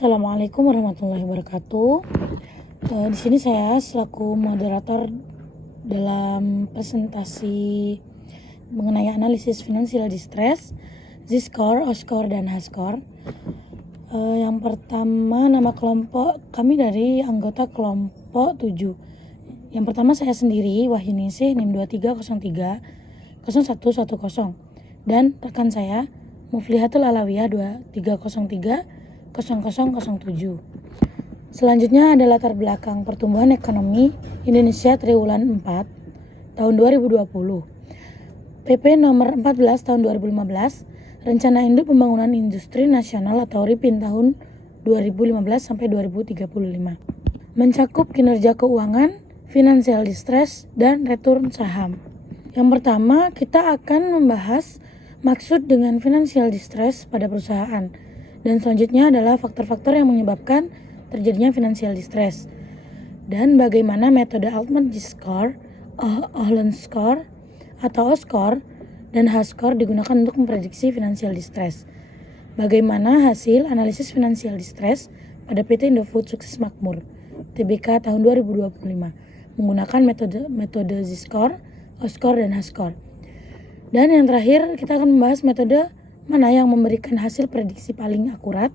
Assalamualaikum warahmatullahi wabarakatuh. Di sini saya selaku moderator dalam presentasi mengenai analisis financial distress, Z-score, O-score, dan H-score. Yang pertama, nama kelompok kami dari anggota kelompok 7. Yang pertama saya sendiri, Wahyuningsih, NIM 2303 0110, dan rekan saya Muflihatul Alawiyah 2303 0007. Selanjutnya ada latar belakang pertumbuhan ekonomi Indonesia triwulan 4 tahun 2020. PP nomor 14 tahun 2015, Rencana Induk Pembangunan Industri Nasional atau RIPIN tahun 2015 sampai 2035. Mencakup kinerja keuangan, financial distress, dan return saham. Yang pertama, kita akan membahas maksud dengan financial distress pada perusahaan. Dan selanjutnya adalah faktor-faktor yang menyebabkan terjadinya financial distress. Dan bagaimana metode Altman Z-score, Ohlen score, atau O-score, dan H-score digunakan untuk memprediksi financial distress. Bagaimana hasil analisis financial distress pada PT Indofood Sukses Makmur, TBK tahun 2025, menggunakan metode Z-score, O-score, dan H-score. Dan yang terakhir, kita akan membahas metode mana yang memberikan hasil prediksi paling akurat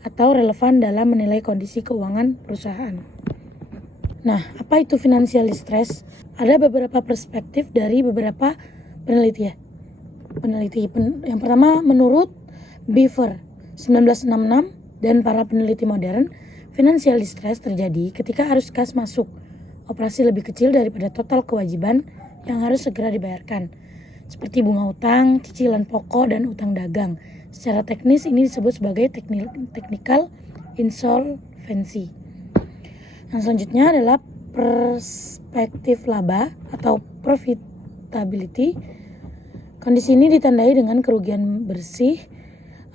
atau relevan dalam menilai kondisi keuangan perusahaan. Nah, apa itu financial distress? Ada beberapa perspektif dari beberapa peneliti. Yang pertama, menurut Beaver 1966 dan para peneliti modern, financial distress terjadi ketika arus kas masuk operasi lebih kecil daripada total kewajiban yang harus segera dibayarkan, seperti bunga utang, cicilan pokok, dan utang dagang. Secara teknis ini disebut sebagai technical insolvency. Yang selanjutnya adalah perspektif laba atau profitability. Kondisi ini ditandai dengan kerugian bersih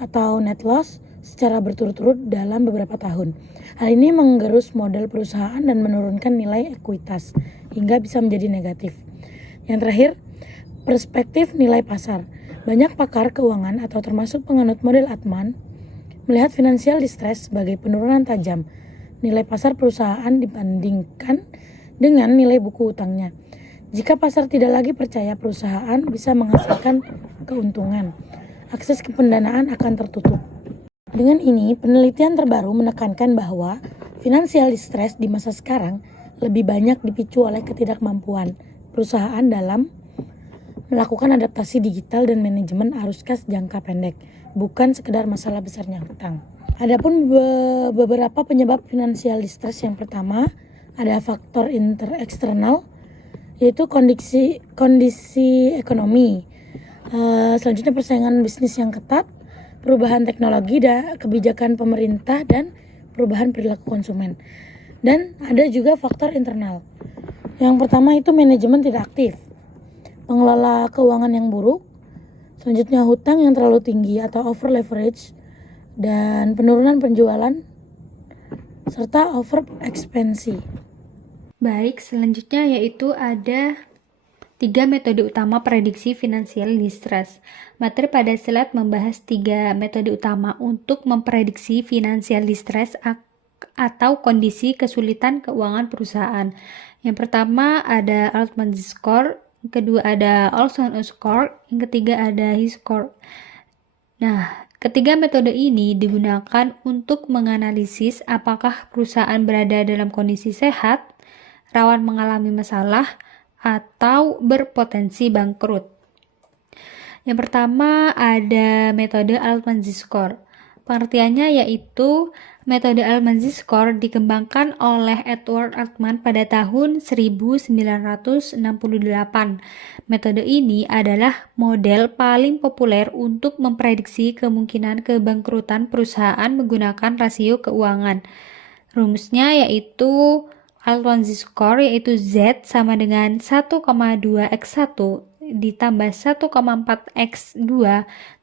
atau net loss secara berturut-turut dalam beberapa tahun. Hal ini menggerus modal perusahaan dan menurunkan nilai ekuitas hingga bisa menjadi negatif. Yang terakhir, perspektif nilai pasar. Banyak pakar keuangan atau termasuk penganut model Altman melihat financial distress sebagai penurunan tajam nilai pasar perusahaan dibandingkan dengan nilai buku utangnya. Jika pasar tidak lagi percaya perusahaan bisa menghasilkan keuntungan, akses ke pendanaan akan tertutup. Dengan ini, penelitian terbaru menekankan bahwa financial distress di masa sekarang lebih banyak dipicu oleh ketidakmampuan perusahaan dalam melakukan adaptasi digital dan manajemen arus kas jangka pendek, bukan sekedar masalah besarnya hutang. Adapun beberapa penyebab financial distress, yang pertama ada faktor eksternal, yaitu kondisi ekonomi. Selanjutnya persaingan bisnis yang ketat, perubahan teknologi dan kebijakan pemerintah, dan perubahan perilaku konsumen. Dan ada juga faktor internal. Yang pertama itu manajemen tidak aktif, pengelola keuangan yang buruk, selanjutnya hutang yang terlalu tinggi atau over leverage, dan penurunan penjualan, serta over ekspansi. Baik, selanjutnya yaitu ada 3 metode utama prediksi financial distress. Materi pada slide membahas 3 metode utama untuk memprediksi financial distress atau kondisi kesulitan keuangan perusahaan. Yang pertama ada Altman Z-score, yang kedua ada Olson score, yang ketiga ada H-score. Nah, ketiga metode ini digunakan untuk menganalisis apakah perusahaan berada dalam kondisi sehat, rawan mengalami masalah, atau berpotensi bangkrut. Yang pertama ada metode Altman Z-score. Pengertiannya yaitu metode Altman Z-score dikembangkan oleh Edward Altman pada tahun 1968. Metode ini adalah model paling populer untuk memprediksi kemungkinan kebangkrutan perusahaan menggunakan rasio keuangan. Rumusnya yaitu Altman Z-score yaitu Z sama dengan 1,2x1 ditambah 1,4x2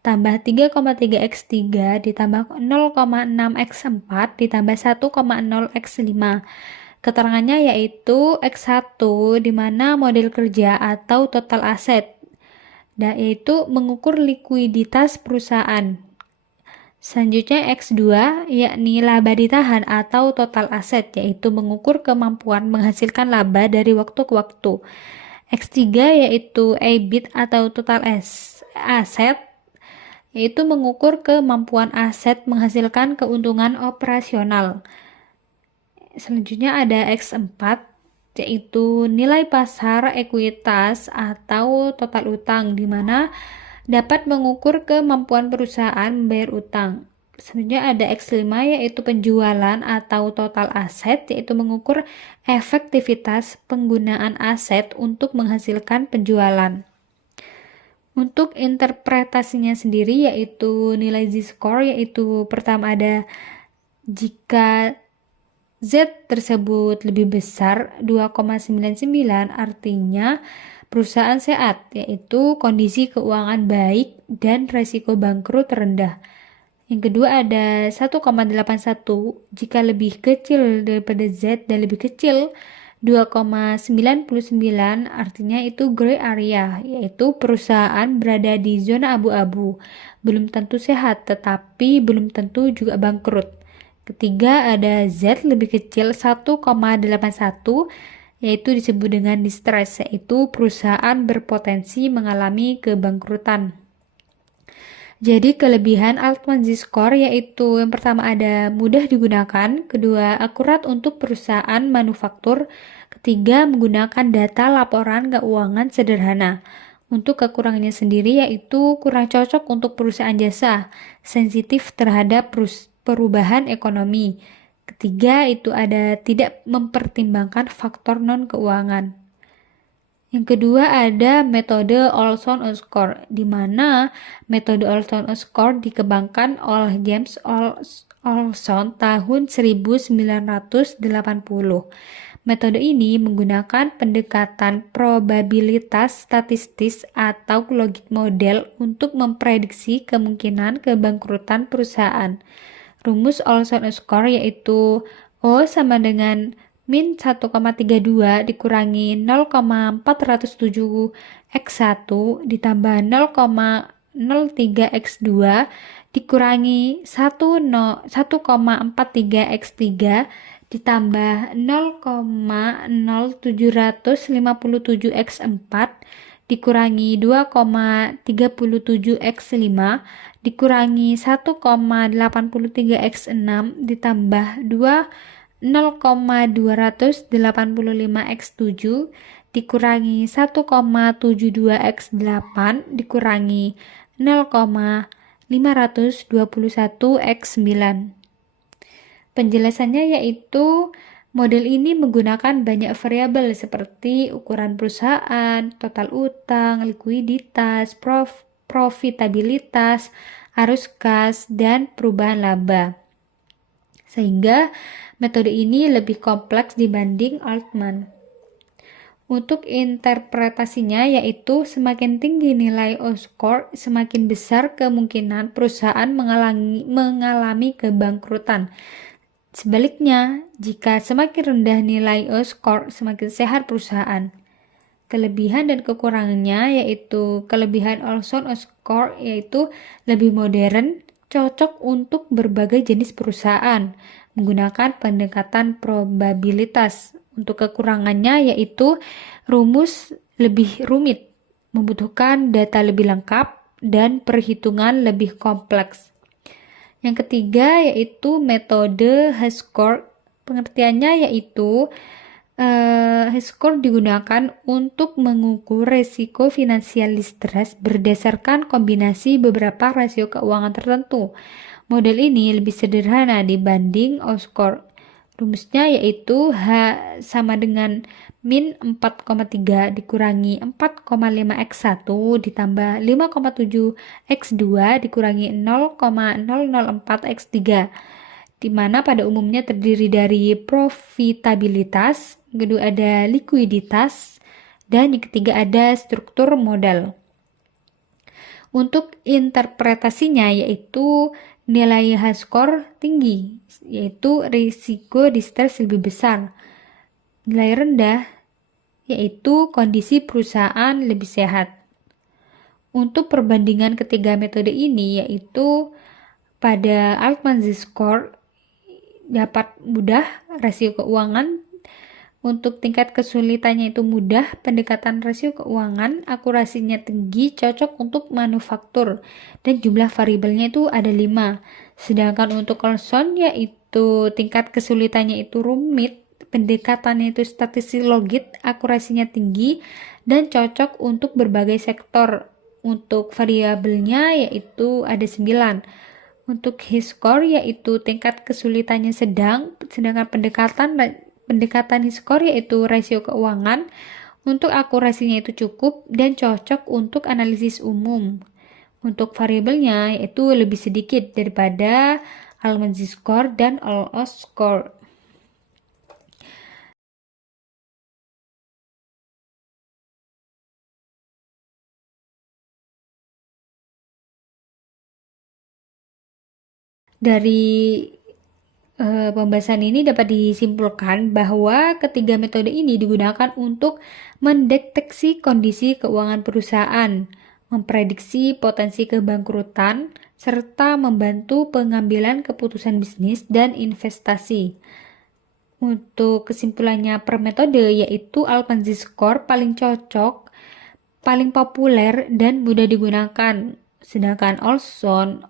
tambah 3,3x3 ditambah 0,6x4 ditambah 1,0x5. Keterangannya yaitu X1 di mana model kerja atau total aset, yaitu mengukur likuiditas perusahaan. Selanjutnya X2 yakni laba ditahan atau total aset, yaitu mengukur kemampuan menghasilkan laba dari waktu ke waktu. X3 yaitu EBIT atau total aset, yaitu mengukur kemampuan aset menghasilkan keuntungan operasional. Selanjutnya ada X4 yaitu nilai pasar ekuitas atau total utang, di mana dapat mengukur kemampuan perusahaan membayar utang. Selanjutnya ada X5 yaitu penjualan atau total aset, yaitu mengukur efektivitas penggunaan aset untuk menghasilkan penjualan. Untuk interpretasinya sendiri yaitu nilai Z-score, yaitu pertama ada jika Z tersebut lebih besar 2,99 artinya perusahaan sehat, yaitu kondisi keuangan baik dan resiko bangkrut rendah. Yang kedua ada 1,81 jika lebih kecil daripada Z dan lebih kecil 2,99 artinya itu gray area, yaitu perusahaan berada di zona abu-abu, belum tentu sehat tetapi belum tentu juga bangkrut. Ketiga ada Z lebih kecil 1,81 yaitu disebut dengan distress, yaitu perusahaan berpotensi mengalami kebangkrutan. Jadi kelebihan Altman Z-score yaitu yang pertama ada mudah digunakan, kedua akurat untuk perusahaan manufaktur, ketiga menggunakan data laporan keuangan sederhana. Untuk kekurangannya sendiri yaitu kurang cocok untuk perusahaan jasa, sensitif terhadap perubahan ekonomi. Ketiga itu ada tidak mempertimbangkan faktor non-keuangan. Yang kedua ada metode Olson score, di mana metode Olson score dikembangkan oleh James Olson tahun 1980. Metode ini menggunakan pendekatan probabilitas statistis atau logik model untuk memprediksi kemungkinan kebangkrutan perusahaan. Rumus Olson score yaitu O sama dengan min 1,32 dikurangi 0,407 X1 ditambah 0,03 X2 dikurangi 1,43 X3 ditambah 0,0757 X4 dikurangi 2,37 X5 dikurangi 1,83 X6 ditambah 0,285 X7 dikurangi 1,72 X8 dikurangi 0,521 X9. Penjelasannya yaitu model ini menggunakan banyak variabel seperti ukuran perusahaan, total utang, likuiditas, profitabilitas, arus kas, dan perubahan laba. Sehingga metode ini lebih kompleks dibanding Altman. Untuk interpretasinya yaitu semakin tinggi nilai O-score, semakin besar kemungkinan perusahaan mengalami kebangkrutan. Sebaliknya, jika semakin rendah nilai O-score, semakin sehat perusahaan. Kelebihan dan kekurangannya yaitu kelebihan Olson score yaitu lebih modern, cocok untuk berbagai jenis perusahaan, menggunakan pendekatan probabilitas. Untuk kekurangannya yaitu rumus lebih rumit, membutuhkan data lebih lengkap, dan perhitungan lebih kompleks. Yang ketiga yaitu metode H-score. Pengertiannya yaitu H-score digunakan untuk mengukur resiko finansial distress berdasarkan kombinasi beberapa rasio keuangan tertentu. Model ini lebih sederhana dibanding O-score. Rumusnya yaitu H sama dengan min 4,3 dikurangi 4,5 X1 ditambah 5,7 X2 dikurangi 0,004 X3, di mana pada umumnya terdiri dari profitabilitas, kedua ada likuiditas, dan yang ketiga ada struktur modal. Untuk interpretasinya yaitu nilai H-score tinggi, yaitu risiko distress lebih besar. Nilai rendah, yaitu kondisi perusahaan lebih sehat. Untuk perbandingan ketiga metode ini yaitu pada Altman Z-score dapat mudah, rasio keuangan untuk tingkat kesulitannya itu mudah, pendekatan rasio keuangan, akurasinya tinggi, cocok untuk manufaktur, dan jumlah variabelnya itu ada 5. Sedangkan untuk Olson yaitu tingkat kesulitannya itu rumit, pendekatannya itu statistik logit, akurasinya tinggi, dan cocok untuk berbagai sektor. Untuk variabelnya yaitu ada 9. Untuk Hiscore yaitu tingkat kesulitannya sedang, sedangkan pendekatan Hiscore yaitu rasio keuangan, untuk akurasinya itu cukup dan cocok untuk analisis umum. Untuk variabelnya yaitu lebih sedikit daripada Altman Z-score dan All-Os score. Dari pembahasan ini dapat disimpulkan bahwa ketiga metode ini digunakan untuk mendeteksi kondisi keuangan perusahaan, memprediksi potensi kebangkrutan, serta membantu pengambilan keputusan bisnis dan investasi. Untuk kesimpulannya per metode yaitu Altman Z-score paling cocok, paling populer, dan mudah digunakan. Sedangkan Olson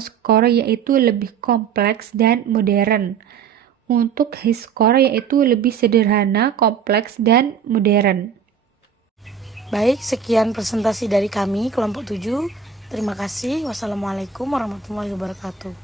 score yaitu lebih kompleks dan modern. Untuk his score yaitu lebih sederhana, kompleks, dan modern. Baik, sekian presentasi dari kami kelompok 7. Terima kasih. Wassalamualaikum warahmatullahi wabarakatuh.